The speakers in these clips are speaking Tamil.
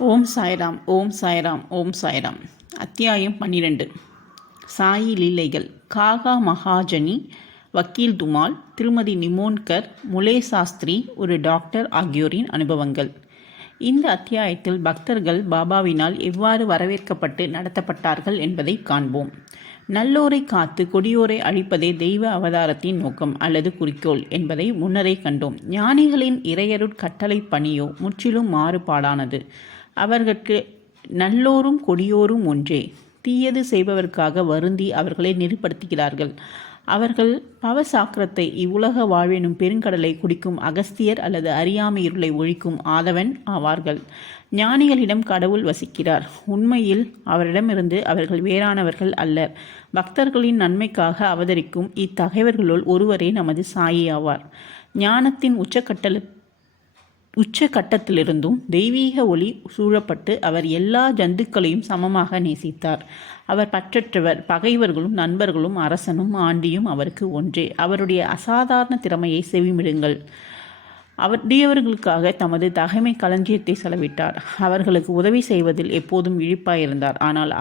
ஓம் சாய்ராம். ஓம் சாய்ராம். ஓம் சாய்ராம். அத்தியாயம் 12. சாயி லீலைகள். காகா மகாஜனி, வக்கீல் துமால், திருமதி நிமோன்கர், முலே சாஸ்திரி, ஒரு டாக்டர் ஆகியோரின் அனுபவங்கள். இந்த அத்தியாயத்தில் பக்தர்கள் பாபாவினால் எவ்வாறு வரவேற்கப்பட்டு நடத்தப்பட்டார்கள் என்பதை காண்போம். நல்லோரை காத்து கொடியோரை அழிப்பதே தெய்வ அவதாரத்தின் நோக்கம் அல்லது குறிக்கோள் என்பதை முன்னரே கண்டோம். ஞானிகளின் இறையருட் கட்டளை பணியோ முற்றிலும் மாறுபாடானது. அவர்களுக்கு நல்லோரும் கொடியோரும் ஒன்றே. தீயது செய்பவர்க்காக வருந்தி அவர்களை நெறிப்படுத்துகிறார்கள். அவர்கள் பவசாக்கிரத்தை, இவ்வுலக வாழ்வெனும் பெருங்கடலை குடிக்கும் அகஸ்தியர் அல்லது அறியாமை இருளை ஒழிக்கும் ஆதவன் ஆவார்கள். ஞானிகளிடம் கடவுள் வசிக்கிறார். உண்மையில் அவரிடமிருந்து அவர்கள் வேறானவர்கள் அல்லர். பக்தர்களின் நன்மைக்காக அவதரிக்கும் இத்தகையவர்களுள் ஒருவரே நமது சாயி ஆவார். ஞானத்தின் உச்சகட்டத்திலிருந்தும் தெய்வீக ஒளி சூழப்பட்டு அவர் எல்லா ஜந்துக்களையும் சமமாக நேசித்தார். அவர் பற்றற்றவர். பகைவர்களும் நண்பர்களும் அரசனும் ஆண்டியும் அவருக்கு ஒன்றே. அவருடைய அசாதாரண திறமையை செவிமிடுங்கள். அவருடையவர்களுக்காக தமது தகைமை களஞ்சியத்தை செலவிட்டார். அவர்களுக்கு உதவி செய்வதில் எப்போதும் விழிப்பாயிருந்தார். ஆனால்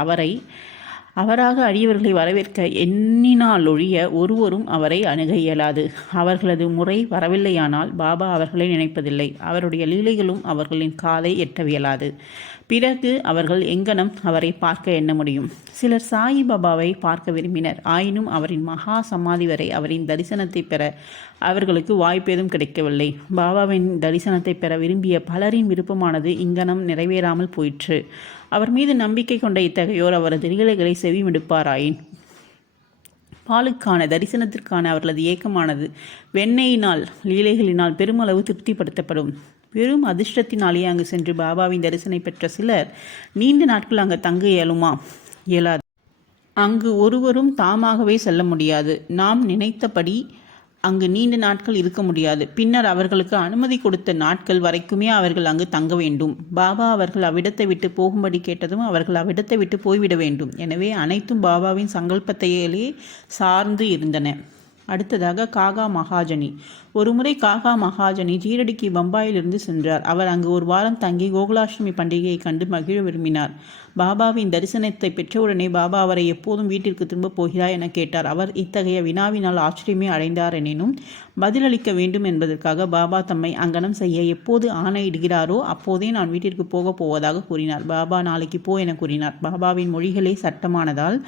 அவராக அடியவர்களை வரவேற்க எண்ணினாலொழிய ஒருவரும் அவரை அணுக இயலாது. அவர்களது முறை வரவில்லையானால் பாபா அவர்களை நினைப்பதில்லை. அவருடைய லீலைகளும் அவர்களின் காலை எட்டவியலாது. பிறகு அவர்கள் எங்கனம் அவரை பார்க்க எண்ண முடியும்? சிலர் சாயி பாபாவை பார்க்க விரும்பினர். ஆயினும் அவரின் மகா சமாதி வரை அவரின் தரிசனத்தை பெற அவர்களுக்கு வாய்ப்பேதும் கிடைக்கவில்லை. பாபாவின் தரிசனத்தை பெற விரும்பிய பலரின் விருப்பமானது இங்கனம் நிறைவேறாமல் போயிற்று. அவர் மீது நம்பிக்கை கொண்ட இத்தகையோர் அவரது லீலைகளை செவிமெடுப்பாராயின் பாலுக்கான தரிசனத்திற்கான அவர்களது ஏக்கமானது வெண்ணெயினால் லீலைகளினால் பெருமளவு திருப்திப்படுத்தப்படும். பெரும் அதிர்ஷ்டத்தினாலேயே அங்கு சென்று பாபாவின் தரிசனை பெற்ற சிலர் நீண்ட நாட்கள் அங்கு தங்க இயலாது. அங்கு ஒருவரும் தாமாகவே செல்ல முடியாது. நாம் நினைத்தபடி அங்கு நீண்ட நாட்கள் இருக்க முடியாது. பின்னர் அவர்களுக்கு அனுமதி கொடுத்த நாட்கள் வரைக்குமே அவர்கள் அங்கு தங்க வேண்டும். பாபா அவர்கள் அவ்விடத்தை விட்டு போகும்படி கேட்டதும் அவர்கள் அவ்விடத்தை விட்டு போய்விட வேண்டும். எனவே அனைத்தும் பாபாவின் சங்கல்பத்தையே சார்ந்து இருந்தன. அடுத்ததாக காகா மகாஜனி. ஒருமுறை காகா மகாஜனி ஜீரடிக்கு பம்பாயிலிருந்து சென்றார். அவர் அங்கு ஒரு வாரம் தங்கி கோகுலாஷ்டமி பண்டிகையை கண்டு மகிழ விரும்பினார். பாபாவின் தரிசனத்தை பெற்றவுடனே பாபா அவரை எப்போதும் வீட்டிற்கு திரும்பப் போகிறார் என கேட்டார். அவர் இத்தகைய வினாவினால் ஆச்சரியமே அடைந்தார். எனினும் பதிலளிக்க வேண்டும் என்பதற்காக பாபா தம்மை அங்கனம் செய்ய எப்போது ஆணையிடுகிறாரோ அப்போதே நான் வீட்டிற்கு போகப் போவதாக கூறினார். பாபா நாளைக்கு போ என கூறினார். பாபாவின் மொழிகளே சட்டமானதால்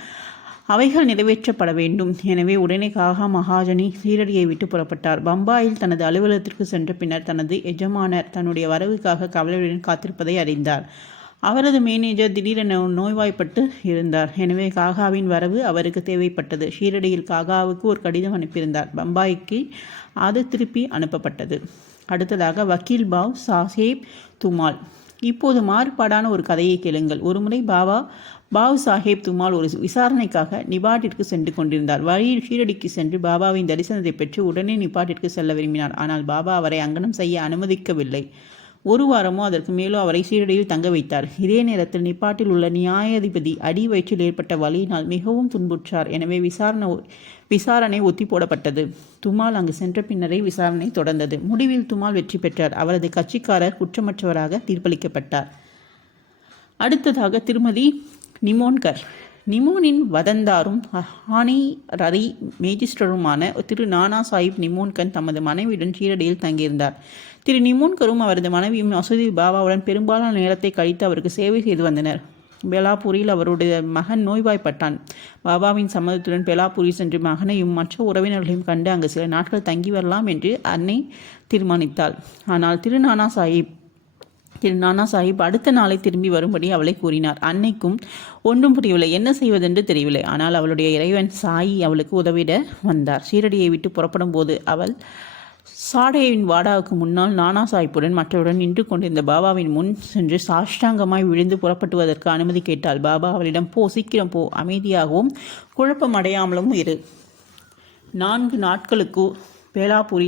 அவைகள் நிறைவேற்றப்பட வேண்டும். எனவே உடனே காகா மகாஜனி சீரடியை விட்டு புறப்பட்டார். பம்பாயில் தனது அலுவலகத்திற்கு சென்ற பின்னர் தனது எஜமானர் தன்னுடைய வரவுக்காக கவலையுடன் காத்திருப்பதை அறிந்தார். அவரது மேனேஜர் திடீரென நோய்வாய்ப்பட்டு இருந்தார். எனவே காகாவின் வரவு அவருக்கு தேவைப்பட்டது. ஷீரடியில் காகாவுக்கு ஒரு கடிதம் அனுப்பியிருந்தார். பம்பாய்க்கு அது திருப்பி அனுப்பப்பட்டது. அடுத்ததாக வக்கீல் சாஹேப் துமால். இப்போது மாறுபாடான ஒரு கதையை கேளுங்கள். ஒருமுறை பாவ் சாஹேப் துமால் ஒரு விசாரணைக்காக நிபாட்டிற்கு சென்று கொண்டிருந்தார். வழியில் ஷீரடிக்கு சென்று பாபாவின் தரிசனத்தை பெற்று உடனே நிபாட்டிற்கு செல்ல விரும்பினார். ஆனால் பாபா அவரை அங்கனம் செய்ய அனுமதிக்கவில்லை. ஒரு வாரமோ அதற்கு மேலோ அவரை ஷீரடியில் தங்க வைத்தார். இதே நேரத்தில் நிப்பாட்டில் உள்ள நியாயாதிபதி அடி வயிற்றில் ஏற்பட்ட வலியினால் மிகவும் துன்புற்றார். எனவே விசாரணை ஒத்தி போடப்பட்டது. துமால் அங்கு சென்ற பின்னரே விசாரணை தொடர்ந்தது. முடிவில் துமால் வெற்றி பெற்றார். அவரது கட்சிக்காரர் குற்றமற்றவராக தீர்ப்பளிக்கப்பட்டார். அடுத்ததாக திருமதி நிமோன்கர். நிமோனின் வதந்தாரும் ஹானிரரி மேஜிஸ்ட்ரருமான திரு நானா சாஹிப் நிமோன்கர் தமது மனைவியுடன் ஷீரடியில் தங்கியிருந்தார். திரு நிமோன்கரும் அவரது மனைவியும் மசூதியில் பாபாவுடன் பெரும்பாலான நேரத்தை கழித்து அவருக்கு சேவை செய்து வந்தனர். பெலாப்பூரில் அவருடைய மகன் நோய்வாய்ப்பட்டான். பாபாவின் சம்மதத்துடன் பெலாப்பூரி சென்று மகனையும் மற்ற உறவினர்களையும் கண்டு அங்கு சில நாட்கள் தங்கி வரலாம் என்று அன்னை தீர்மானித்தாள். ஆனால் திரு நானா சாஹிப் அடுத்த நாளை திரும்பி வரும்படி அவளை கூறினார். அன்னைக்கும் ஒன்றும் புரியவில்லை, என்ன செய்வதென்று தெரியவில்லை. ஆனால் அவளுடைய இறைவன் சாயி அவளுக்கு உதவிட வந்தார். ஷீரடியை விட்டு புறப்படும் போது அவள் சாடையின் வாடாவுக்கு முன்னால் நானா சாஹிப்புடன் மற்றவுடன் நின்று கொண்டிருந்த பாபாவின் முன் சென்று சாஷ்டாங்கமாய் விழுந்து புறப்பட்டுவதற்கு அனுமதி கேட்டாள். பாபா அவளிடம், போ, சீக்கிரம் போ, அமைதியாகவும் குழப்பம் அடையாமலும் இரு. 4 நாட்களுக்கு பேலாப்பூரி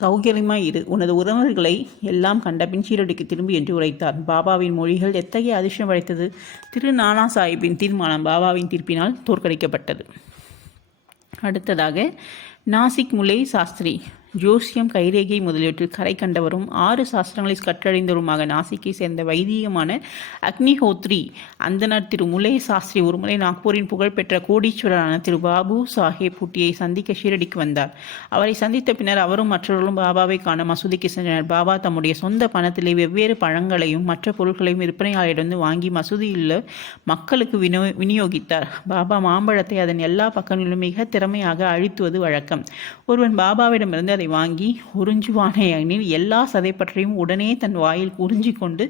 சௌகரியமாய் இரு. உனது உறவினர்களை எல்லாம் கண்டபின் ஷீரடிக்கு திரும்பி என்று உரைத்தார். பாபாவின் மொழிகள் எத்தகைய அதிர்ஷ்டம் அடைத்தது! திரு நானா சாஹிப்பின் தீர்மானம் பாபாவின் தீர்ப்பினால் தோற்கடிக்கப்பட்டது. அடுத்ததாக நாசிக் முலே சாஸ்திரி. ஜோசியம், கைரேகை முதலியவற்றில் கரை கண்டவரும் 6 சாஸ்திரங்களை கற்றறிந்தவருமாக நாசிக்கை சேர்ந்த வைதிகமான அக்னிஹோத்ரி அந்தனர் திரு முலே சாஸ்திரி ஒருமுறை நாக்பூரின் புகழ்பெற்ற கோடீஸ்வரரான திரு பாபு சாஹேப் பூட்டியை சந்திக்க ஷீரடிக்கு வந்தார். அவரை சந்தித்த பின்னர் அவரும் மற்றவர்களும் பாபாவை காண மசூதிக்கு சென்றனர். பாபா தம்முடைய சொந்த பணத்திலே வெவ்வேறு பழங்களையும் மற்ற பொருட்களையும் விற்பனையாளரிடம் வாங்கி மசூதியில் மக்களுக்கு விநியோகித்தார். பாபா மாம்பழத்தை அதன் எல்லா பக்கங்களிலும் மிக திறமையாக அழித்துவது வழக்கம். ஒருவன் பாபாவிடமிருந்து அதை வாங்கி உறிஞ்சுவானேயெனில் எல்லா சதைப்பற்றையும் உடனே தன் வாயில் உறிஞ்சி கொண்டு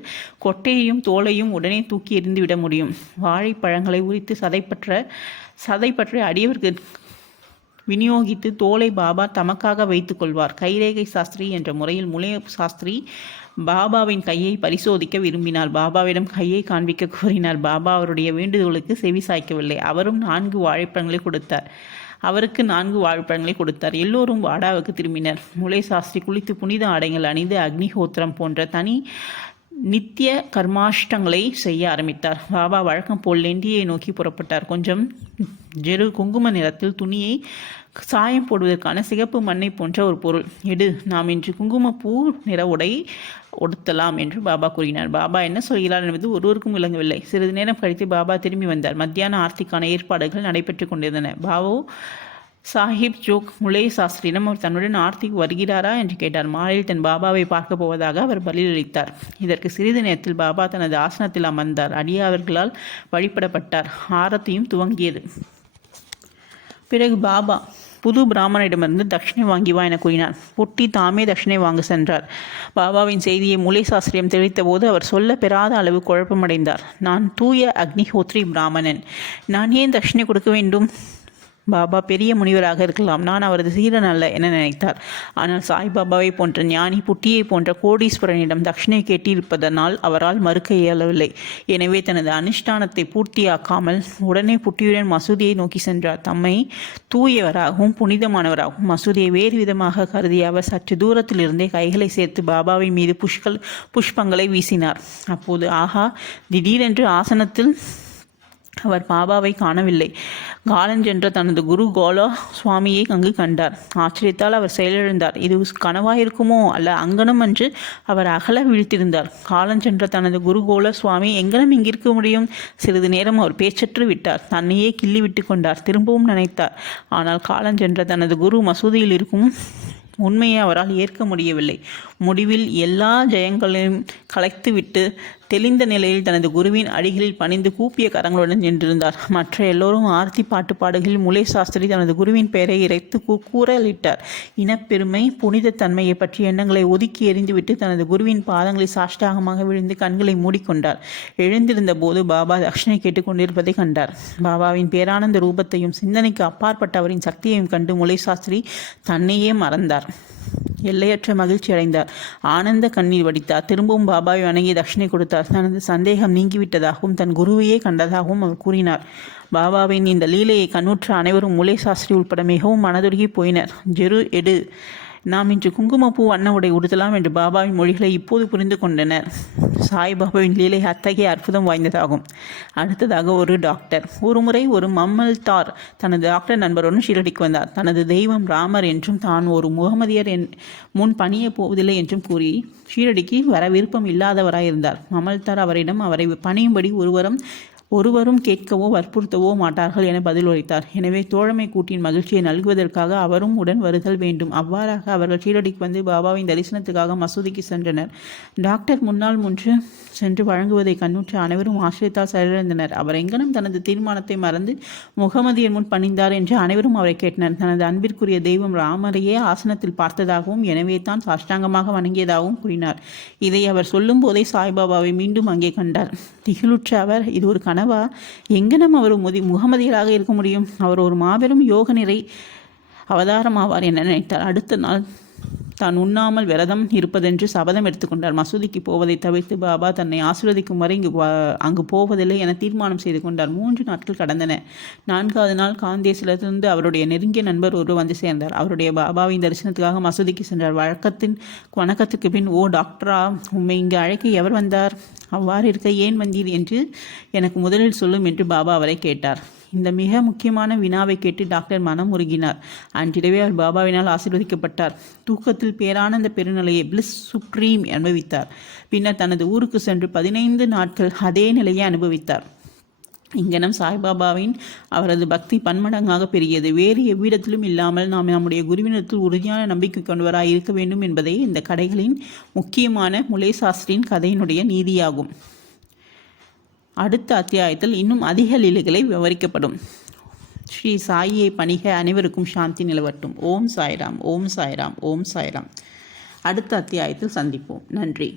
கொட்டையையும் தோலையும் உடனே தூக்கி எறிந்து விட முடியும். வாழைப்பழங்களை உரித்து சதைப்பற்றை அடியவருக்கு விநியோகித்து தோலை பாபா தமக்காக வைத்துக் கொள்வார். கைரேகை சாஸ்திரி என்ற முறையில் முலே சாஸ்திரி பாபாவின் கையை பரிசோதிக்க விரும்பினார். பாபாவிடம் கையை காண்பிக்க கூறினார். பாபா அவருடைய வேண்டுதலுக்கு செவி சாய்க்கவில்லை. அவருக்கு 4 வாழைப்பழங்களை கொடுத்தார். எல்லோரும் வாடாவுக்கு திரும்பினர். முலே சாஸ்திரி குளித்து புனித ஆடைகள் அணிந்து அக்னிஹோத்திரம் போன்ற தனி நித்திய கர்மாஷ்டங்களை செய்ய ஆரம்பித்தார். பாபா வழக்கம் போல் லெண்டியை நோக்கி புறப்பட்டார். கொஞ்சம் குங்கும நிறத்தில் துணியை சாயம் போடுவதற்கான சிகப்பு மண்ணை போன்ற ஒரு பொருள் எடு, நாம் இன்று குங்குமப்பூ நிற உடை உடுத்தலாம் என்று பாபா கூறினார். பாபா என்ன சொல்கிறார் என்பது ஒருவருக்கும் விளங்கவில்லை. சிறிது நேரம் கழித்து பாபா திரும்பி வந்தார். மத்தியான ஆர்த்திக்கான ஏற்பாடுகள் நடைபெற்று கொண்டிருந்தன. பாபு சாஹிப் ஜோக் முலே சாஸ்திரியிடம் அவர் தன்னுடன் ஆர்த்திக்கு வருகிறாரா என்று கேட்டார். மாலையில் தன் பாபாவை பார்க்க போவதாக அவர் பதிலளித்தார். இதற்கு சிறிது நேரத்தில் பாபா தனது ஆசனத்தில் அமர்ந்தார். அடியாவர்களால் வழிபடப்பட்டார். ஆரத்தியும் துவங்கியது. பிறகு பாபா புது பிராமணரிடமிருந்து தட்சிணை வாங்கி வா என கூறினார். புட்டி தாமே தட்சிணை வாங்க சென்றார். பாபாவின் செய்தியை மூலை சாஸ்திரியம் தெரிவித்த போது அவர் சொல்ல பெறாத அளவு குழப்பமடைந்தார். நான் தூய அக்னிஹோத்ரி பிராமணன், நான் ஏன் தட்சிணை கொடுக்க வேண்டும்? பாபா பெரிய முனிவராக இருக்கலாம், நான் அவரது சீரன் அல்ல என நினைத்தார். ஆனால் சாய்பாபாவை போன்ற ஞானி புட்டியை போன்ற கோடீஸ்வரனிடம் தட்சிணை கேட்டிருப்பதனால் அவரால் மறுக்க இயலவில்லை. எனவே தனது அனுஷ்டானத்தை பூர்த்தியாக்காமல் உடனே புட்டியுடன் மசூதியை நோக்கி சென்றார். தம்மை தூயவராகவும் புனிதமானவராகவும் மசூதியை வேறு விதமாக கருதிய அவர் சற்று தூரத்தில் இருந்தே கைகளை சேர்த்து பாபாவின் மீது புஷ்பங்களை வீசினார். அப்போது ஆஹா, திடீரென்று ஆசனத்தில் அவர் பாபாவை காணவில்லை. காலஞ்சென்ற தனது குரு கோலா சுவாமியை அங்கு கண்டார். ஆச்சரியத்தால் அவர் செயலிழந்தார். இது கனவாயிருக்குமோ அல்ல அங்கனம் என்று அவர் அகல விழித்திருந்தார். காலஞ்சென்ற தனது குரு கோல சுவாமி எங்கனம் இங்கிருக்க முடியும்? சிறிது நேரம் அவர் பேச்சற்று விட்டார். தன்னையே கிள்ளி விட்டு கொண்டார். திரும்பவும் நினைத்தார். ஆனால் காலஞ்சென்ற தனது குரு மசூதியில் இருக்கும் உண்மையை அவரால் ஏற்க முடியவில்லை. முடிவில் எல்லா ஜெயங்களையும் கலைத்துவிட்டு தெளிந்த நிலையில் தனது குருவின் அடிகளில் பணிந்து கூப்பிய கரங்களுடன் நின்றிருந்தார். மற்ற எல்லோரும் ஆர்த்தி பாட்டு பாடுகளில் முலே சாஸ்திரி தனது குருவின் பெயரை இறைத்து கூறலிட்டார். இனப்பெருமை, புனித தன்மையை பற்றிய எண்ணங்களை ஒதுக்கி எறிந்துவிட்டு தனது குருவின் பாதங்களை சாஷ்டாகமாக விழுந்து கண்களை மூடிக்கொண்டார். எழுந்திருந்த போது பாபா தட்சிணை கேட்டுக்கொண்டிருப்பதை கண்டார். பாபாவின் பேரானந்த ரூபத்தையும் சிந்தனைக்கு அப்பாற்பட்ட அவரின் சக்தியையும் கண்டு முலே சாஸ்திரி தன்னையே மறந்தார். எல்லையற்ற மகிழ்ச்சி அடைந்தார். ஆனந்த கண்ணீர் வடித்தார். திரும்பவும் பாபாவை வணங்கி தட்சிணை கொடுத்தார். தனது சந்தேகம் நீங்கிவிட்டதாகவும் தன் குருவையே கண்டதாகவும் அவர் கூறினார். பாபாவின் இந்த லீலையை கண்ணுற்ற அனைவரும் முலே சாஸ்திரி உட்பட மிகவும் மனதுருகி போயினர். எடு, நாம் இன்று குங்குமப்பூ வண்ண உடை உடுத்தலாம் என்று பாபாவின் மொழிகளை இப்போது புரிந்து கொண்டனர். சாய்பாபாவின் லீலை அத்தகைய அற்புதம் வாய்ந்ததாகும். அடுத்ததாக ஒரு டாக்டர். ஒருமுறை ஒரு மம்மல்தார் தனது டாக்டர் நண்பருடன் ஷீரடிக்கு வந்தார். தனது தெய்வம் ராமர் என்றும் தான் ஒரு முகமதியர் முன் பணிய போவதில்லை என்றும் கூறி ஷீரடிக்கு வர விருப்பம் இல்லாதவராயிருந்தார். மம்மல்தார் அவரிடம் அவரை பணியும்படி ஒருவரும் கேட்கவோ வற்புறுத்தவோ மாட்டார்கள் என பதிலளித்தார். எனவே தோழமை கூட்டின் மகிழ்ச்சியை நல்குவதற்காக அவரும் உடன் வருதல் வேண்டும். அவ்வாறாக அவர்கள் ஷீரடிக்கு வந்து பாபாவின் தரிசனத்துக்காக மசூதிக்கு சென்றனர். டாக்டர் முன்னால் முன்று சென்று வழங்குவதை கண்ணுற்ற அனைவரும் ஆச்சரியத்தால் செயலிழந்தனர். அவர் எங்கனும் தனது தீர்மானத்தை மறந்து முகமதியர் முன் பணிந்தார் என்று அனைவரும் அவரை கேட்டனர். தனது அன்பிற்குரிய தெய்வம் ராமரையே ஆசனத்தில் பார்த்ததாகவும் எனவே தான் சாஷ்டாங்கமாக வணங்கியதாகவும் கூறினார். இதை அவர் சொல்லும் போதே சாய்பாபாவை மீண்டும் அங்கே கண்டார். திகிலுற்ற அவர், இது ஒரு கனவா? எங்கனம் அவர் முகமதியராக இருக்க முடியும்? அவர் ஒரு மாபெரும் யோக நிறை அவதாரமாவார் என நினைத்தார். அடுத்த நாள் தான் உண்ணாமல் விரதம் இருப்பதென்று சபதம் எடுத்துக்கொண்டார். மசூதிக்கு போவதை தவிர்த்து பாபா தன்னை ஆசீர்வதிக்கும் வரை அங்கு போவதில்லை என தீர்மானம் செய்து கொண்டார். 3 நாட்கள் கடந்தன. 4வது நாள் காந்தேசிலிருந்து அவருடைய நெருங்கிய நண்பர் ஒருவர் வந்து சேர்ந்தார். அவருடைய பாபாவின் தரிசனத்துக்காக மசூதிக்கு சென்றார். வணக்கத்துக்கு பின், ஓ டாக்டரா, உம்மை இங்கு அழைக்க எவர் வந்தார்? அவ்வாறு இருக்க ஏன் வந்தீர் என்று எனக்கு முதலில் சொல்லும் என்று பாபா அவரை கேட்டார். இந்த மிக முக்கியமான வினாவை கேட்டு டாக்டர் மனம் உருகினார். அன்றிரவே அவர் பாபாவினால் ஆசீர்வதிக்கப்பட்டார். தூக்கத்தில் பேரானந்த பெருநிலையை பிளிஸ் சுப்ரீம் அனுபவித்தார். பின்னர் தனது ஊருக்கு சென்று 15 நாட்கள் அதே நிலையை அனுபவித்தார். இங்கனம் சாய்பாபாவின் அவரது பக்தி பன்மடங்காக பெரியது. வேறு எவ்விடத்திலும் இல்லாமல் நாம் நம்முடைய குருவினத்தில் உறுதியான நம்பிக்கை கொண்டவராய் இருக்க வேண்டும் என்பதே இந்த கடைகளின் முக்கியமான முலை சாஸ்திரியின் கதையினுடைய நீதியாகும். அடுத்த அத்தியாயத்தில் இன்னும் அதிக லீலைகளை விவரிக்கப்படும். ஸ்ரீ சாயியை பணிக. அனைவருக்கும் சாந்தி நிலவட்டும். ஓம் சாய்ராம், ஓம் சாய்ராம், ஓம் சாய்ராம். அடுத்த அத்தியாயத்தில் சந்திப்போம். நன்றி.